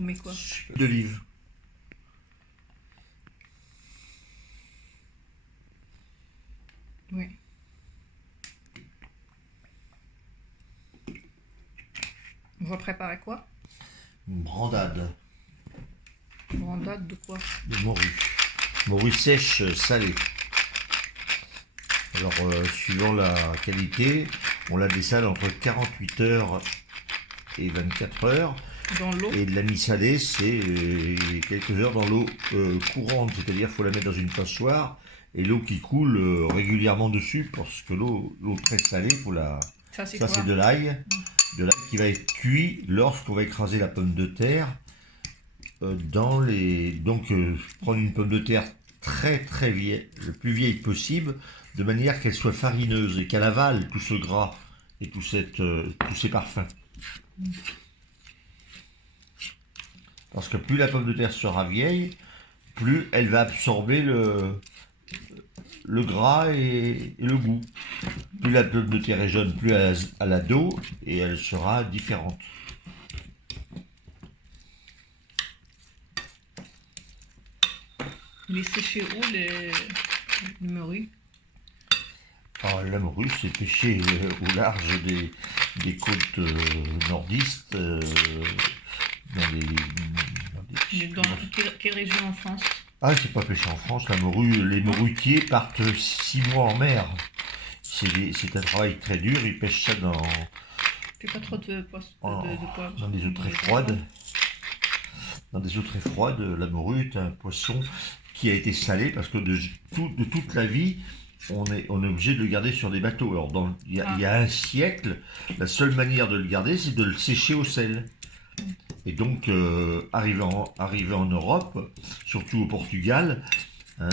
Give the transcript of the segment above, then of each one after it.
On met quoi? D'olive. Oui. On va préparer quoi? Une brandade Brandade de quoi? de morue. Morue sèche salée. Alors, suivant la qualité, on la dessale entre 48 heures et 24 heures. Dans l'eau? Et de la mi-salée, c'est quelques heures dans l'eau courante. C'est-à-dire qu'il faut la mettre dans une passoire et l'eau qui coule régulièrement dessus parce que l'eau très salée, faut la... Ça, c'est Ça, quoi? c'est de l'ail. De l'ail qui va être cuit lorsqu'on va écraser la pomme de terre dans les... Donc, prendre une pomme de terre très vieille, le plus vieille possible, de manière qu'elle soit farineuse et qu'elle avale tout ce gras et tous ces parfums. Parce que plus la pomme de terre sera vieille, plus elle va absorber le gras et le goût. Plus la pomme de terre est jeune, plus elle a la d'eau et elle sera différente. Il est séché où, le morue? Alors, la morue, c'est pêché au large des côtes nordistes, Dans quelle région en France? Ah, c'est pas pêché en France, la morue. Les morutiers partent 6 mois en mer. C'est un travail très dur, ils pêchent ça dans Fais pas trop de poivre. des eaux très froides. Dans des eaux très froides, la morue est un poisson qui a été salé parce que de toute la vie, on est obligé de le garder sur des bateaux. Alors, il y a un siècle, la seule manière de le garder, c'est de le sécher au sel. Et donc, arrivé en Europe, surtout au Portugal, hein,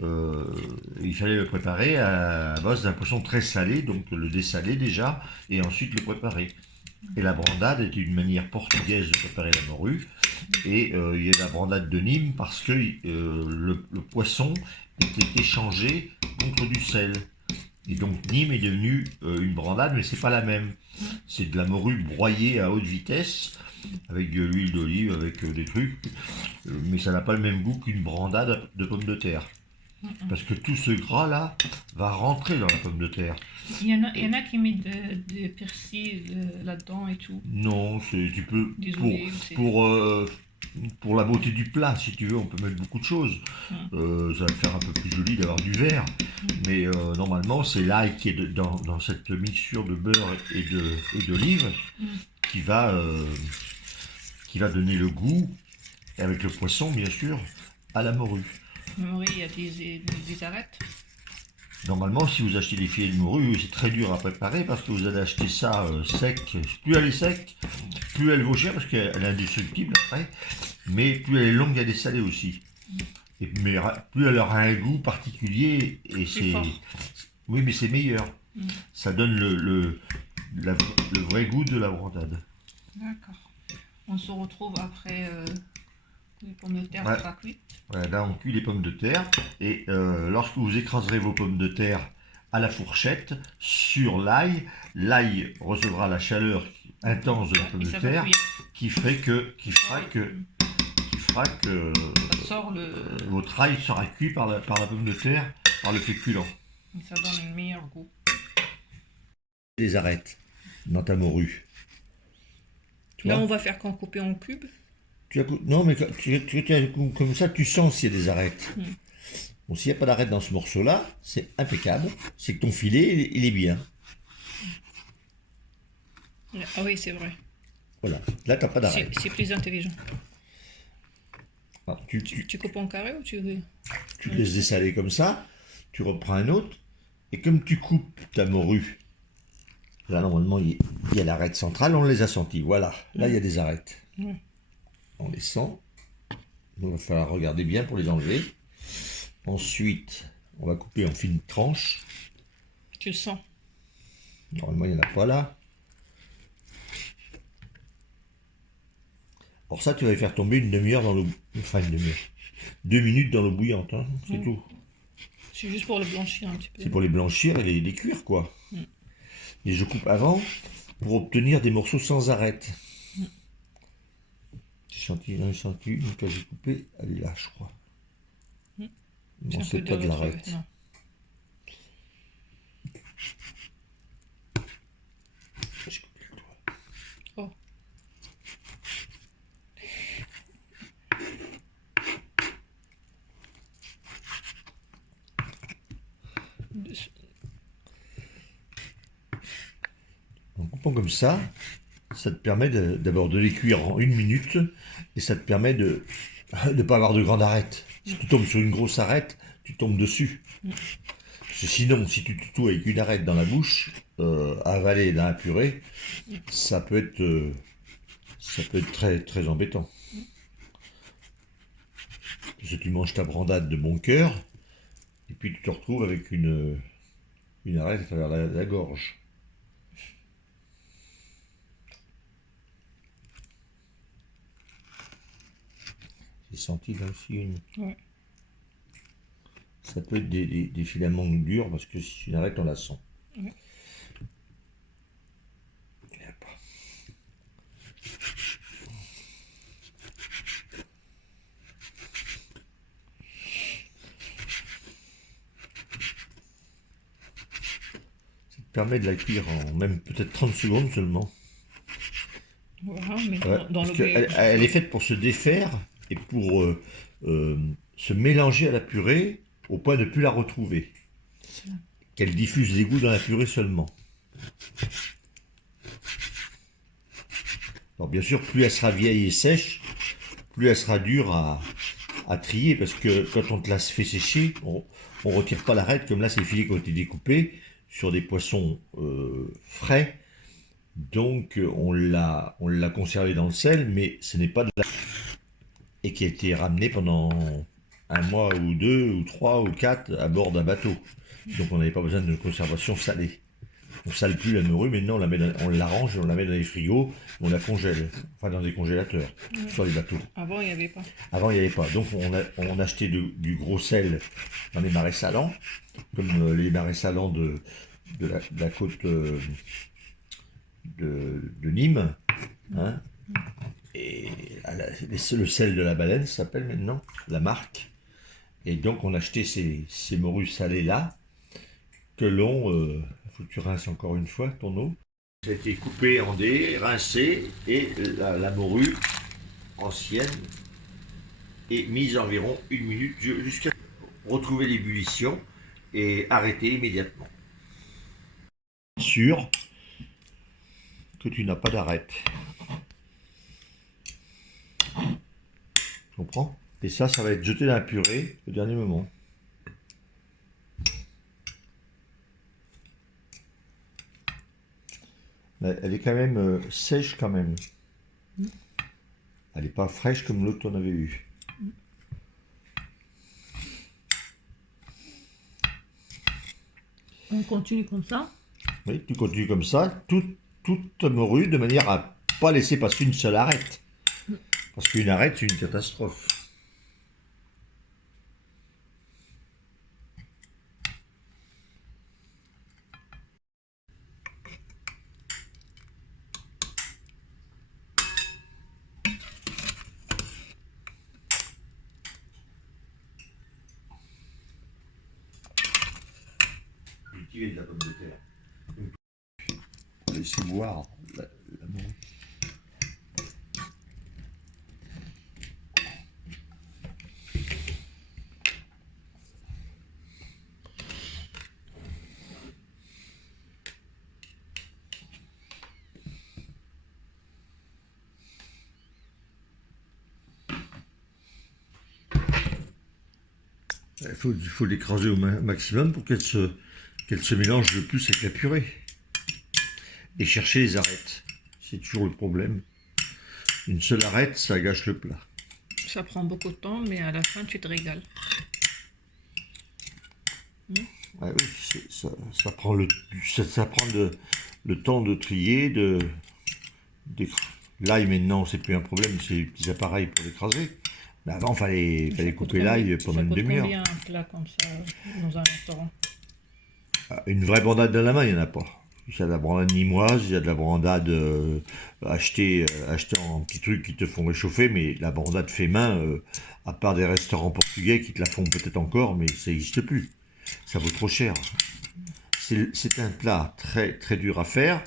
il fallait le préparer à base d'un poisson très salé, donc le dessaler déjà, et ensuite le préparer. Et la brandade était une manière portugaise de préparer la morue. Et il y a la brandade de Nîmes parce que le poisson était échangé contre du sel. Et donc Nîmes est devenu une brandade, mais c'est pas la même. C'est de la morue broyée à haute vitesse, avec de l'huile d'olive, avec des trucs, mais ça n'a pas le même goût qu'une brandade de pommes de terre. Parce que tout ce gras-là va rentrer dans la pomme de terre. Il y en a qui mettent des persil là-dedans et tout. Non, tu peux... Des olives, Pour la beauté du plat, si tu veux, on peut mettre beaucoup de choses. Ça va faire un peu plus joli d'avoir du vert. Mais normalement, c'est l'ail qui est dans cette mixture de beurre et d'olive qui va donner le goût, et avec le poisson, bien sûr, à la morue. Morue, il y a des arêtes. Normalement, si vous achetez des filets de morue, c'est très dur à préparer parce que vous allez acheter ça sec. Plus elle est sec, plus elle vaut cher parce qu'elle est indestructible après, mais plus elle est longue à dessaler aussi. Mais plus elle aura un goût particulier et c'est... Oui, mais c'est meilleur. Ça donne le vrai goût de la brandade. D'accord. On se retrouve après les pommes de terre sera cuites. Voilà, là, on cuit les pommes de terre et lorsque vous écraserez vos pommes de terre à la fourchette sur l'ail, l'ail recevra la chaleur intense de la pomme de terre qui fera que ça sort votre ail sera cuit par la pomme de terre, par le féculent. Et ça donne un meilleur goût. Les arêtes dans ta morue. Là, on va faire qu'en couper en cubes. Non, mais comme ça, tu sens s'il y a des arêtes. Bon, s'il n'y a pas d'arête dans ce morceau-là, c'est impeccable. C'est que ton filet, il est bien. Ah oui, c'est vrai. Voilà. Là, tu n'as pas d'arête. C'est plus intelligent. Alors, tu coupes en carré ou tu laisses dessaler comme ça. Tu reprends un autre. Et comme tu coupes ta morue, là, normalement, il y a l'arête centrale. On les a sentis. Voilà. Là, il y a des arêtes. On les sent. Il va falloir regarder bien pour les enlever. Ensuite, on va couper en fines tranches. Tu le sens. Normalement, il n'y en a pas là. Alors ça, tu vas les faire tomber une demi-heure dans l'eau... Enfin, une demi-heure. 2 minutes dans l'eau bouillante, hein, c'est tout. C'est juste pour le blanchir un petit peu. C'est pour les blanchir et les cuire, quoi. Et je coupe avant pour obtenir des morceaux sans arête. J'en ai senti une que j'ai coupée, elle est là, je crois. Non, c'est pas de l'arête. Non. J'ai coupé le doigt. Oh. En coupant comme ça te permet d'abord de les cuire en 1 minute et ça te permet de ne pas avoir de grande arête. Si tu tombes sur une grosse arête, tu tombes dessus. Parce que sinon, si tu te trouves avec une arête dans la bouche, avaler dans la purée, ça peut être très, très embêtant. Parce que tu manges ta brandade de bon cœur et puis tu te retrouves avec une arête à travers la gorge. J'ai senti là aussi une. Ouais. Ça peut être des filaments durs parce que si tu arrêtes, on la sent. Ouais. Il n'y a pas. Ça te permet de la cuire en même peut-être 30 secondes seulement. Voilà, mais Ouais, dans parce le elle est faite pour se défaire et pour se mélanger à la purée au point de ne plus la retrouver. Qu'elle diffuse les goûts dans la purée seulement. Alors bien sûr, plus elle sera vieille et sèche, plus elle sera dure à trier, parce que quand on te la fait sécher, on retire pas l'arête, comme là c'est les filets qui ont été découpés sur des poissons frais, donc on l'a conservé dans le sel, mais ce n'est pas de la... et qui a été ramené pendant 1 mois ou 2 ou 3 ou 4 à bord d'un bateau. Donc on n'avait pas besoin de conservation salée. On ne sale plus la morue, maintenant on l'arrange, on la met dans les frigos, on la congèle, enfin dans des congélateurs, sur les bateaux. Avant, il n'y avait pas. Avant, il n'y avait pas. Donc on achetait du gros sel dans les marais salants, comme les marais salants de la côte de Nîmes. Hein, et le sel de la baleine s'appelle maintenant, la marque. Et donc on achetait ces morues salées là, que l'on... faut que tu rinces encore une fois ton eau. Ça a été coupé en dés, rincé, et la morue ancienne est mise environ 1 minute jusqu'à retrouver l'ébullition et arrêter immédiatement. Sûr que tu n'as pas d'arête. Tu comprends? Et ça va être jeté dans la purée au dernier moment. Mais elle est quand même sèche quand même. Elle n'est pas fraîche comme l'autre qu'on avait eu. On continue comme ça? Oui, tu continues comme ça, toute ta morue, de manière à pas laisser passer une seule arête. Parce qu'une arête, c'est une catastrophe. Cultiver de la pomme de terre. Laissez boire la morue. Il faut l'écraser au maximum pour qu'elle se mélange le plus avec la purée. Et chercher les arêtes. C'est toujours le problème. Une seule arête, ça gâche le plat. Ça prend beaucoup de temps, mais à la fin, tu te régales. Ah oui, ça prend le temps de trier, l'ail maintenant, c'est plus un problème, c'est des petits appareils pour l'écraser. Mais avant, fallait couper l'ail pendant une demi-heure. Combien un plat comme ça dans un restaurant? Une vraie bandade dans la main, il n'y en a pas. Il y a de la brandade nîmoise, il y a de la brandade achetée en petits trucs qui te font réchauffer, mais la brandade fait main, à part des restaurants portugais qui te la font peut-être encore, mais ça n'existe plus. Ça vaut trop cher. C'est un plat très, très dur à faire,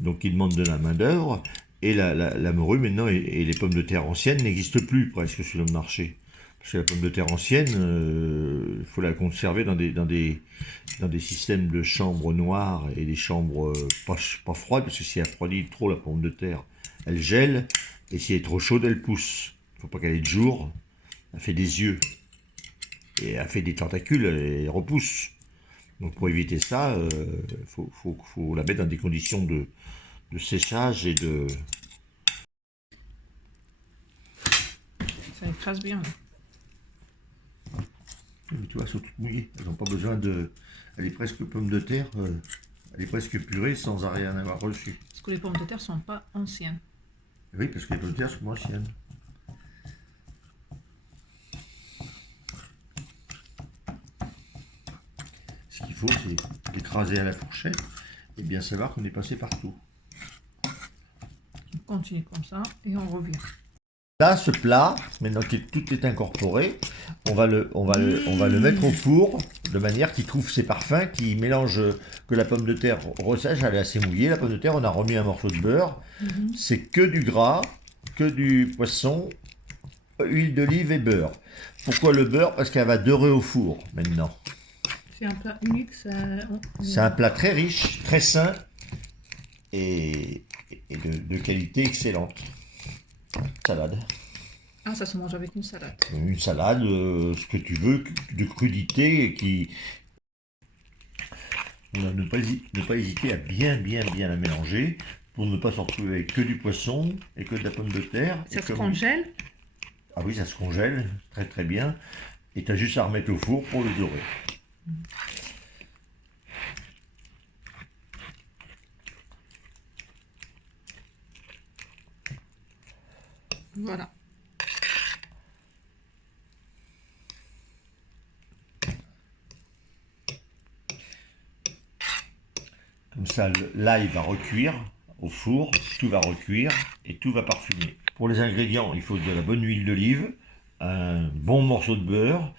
donc il demande de la main-d'œuvre. Et la morue maintenant et les pommes de terre anciennes n'existent plus presque sur le marché. Parce que la pomme de terre ancienne, il faut la conserver dans des systèmes de chambres noires et des chambres pas froides, parce que si elle refroidit trop la pomme de terre, elle gèle, et si elle est trop chaude, elle pousse. Il ne faut pas qu'elle ait de jour, elle fait des yeux, et elle fait des tentacules, et elle repousse. Donc pour éviter ça, il faut la mettre dans des conditions de séchage et de... Ça écrase bien. Mais tu vois, elles sont toutes mouillées. Elles n'ont pas besoin de... Elle est presque pomme de terre, elle est presque purée sans rien avoir reçu. Parce que les pommes de terre sont pas anciennes. Oui, parce que les pommes de terre sont anciennes. Ce qu'il faut, c'est l'écraser à la fourchette et bien savoir qu'on est passé partout. On continue comme ça et on revient. Là, ce plat, maintenant que tout est incorporé, on va le mettre au four de manière qu'il trouve ses parfums, qu'il mélange, que la pomme de terre ressèche, elle est assez mouillée. La pomme de terre, on a remis un morceau de beurre. C'est que du gras, que du poisson, huile d'olive et beurre. Pourquoi le beurre? Parce qu'elle va dorer au four maintenant. C'est un plat unique, ça... C'est un plat très riche, très sain et de qualité excellente. Salade. Ah, ça se mange avec une salade. Une salade, ce que tu veux, de crudité qui... Ne pas hésiter à bien la mélanger pour ne pas se retrouver avec que du poisson et que de la pomme de terre. Ça se congèle? Ah oui, ça se congèle très très bien. Et tu as juste à remettre au four pour le dorer. Voilà. Comme ça, l'ail va recuire au four, tout va recuire et tout va parfumer. Pour les ingrédients, il faut de la bonne huile d'olive, un bon morceau de beurre,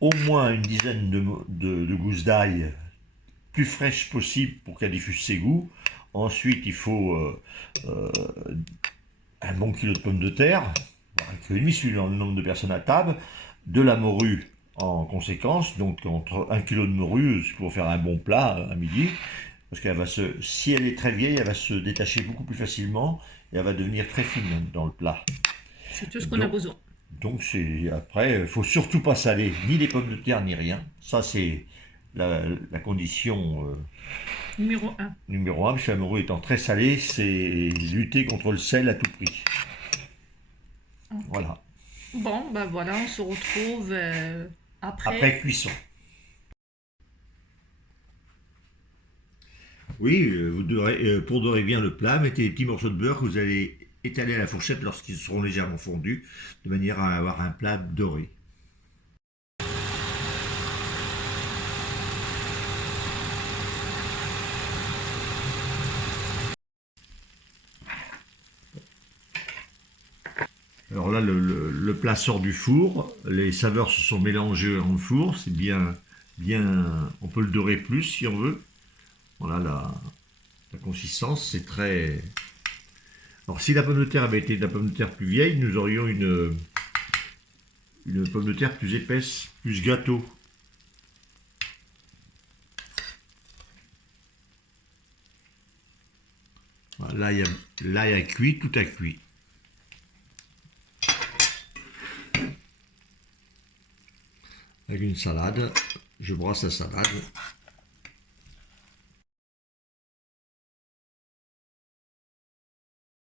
au moins une dizaine de gousses d'ail plus fraîches possible pour qu'elle diffuse ses goûts. Ensuite, il faut un bon kilo de pommes de terre, un kilo et demi suivant le nombre de personnes à table, de la morue en conséquence, donc entre 1 kg de morue pour faire un bon plat à midi, parce qu'elle va si elle est très vieille, elle va se détacher beaucoup plus facilement et elle va devenir très fine dans le plat. C'est tout ce qu'on a besoin. Donc après, il ne faut surtout pas saler ni les pommes de terre ni rien. Ça c'est la condition numéro 1. Numéro 1, parce que la morue étant très salée, c'est lutter contre le sel à tout prix. Okay. Voilà. Bon, ben voilà, on se retrouve après cuisson. Oui, pour dorer bien le plat, mettez des petits morceaux de beurre que vous allez étaler à la fourchette lorsqu'ils seront légèrement fondus, de manière à avoir un plat doré. Alors là, le plat sort du four, les saveurs se sont mélangées en four, c'est bien, on peut le dorer plus si on veut. Voilà, la consistance, c'est très... Alors si la pomme de terre avait été de la pomme de terre plus vieille, nous aurions une pomme de terre plus épaisse, plus gâteau. Voilà, l'ail a cuit, tout a cuit. Avec une salade, je brosse la salade.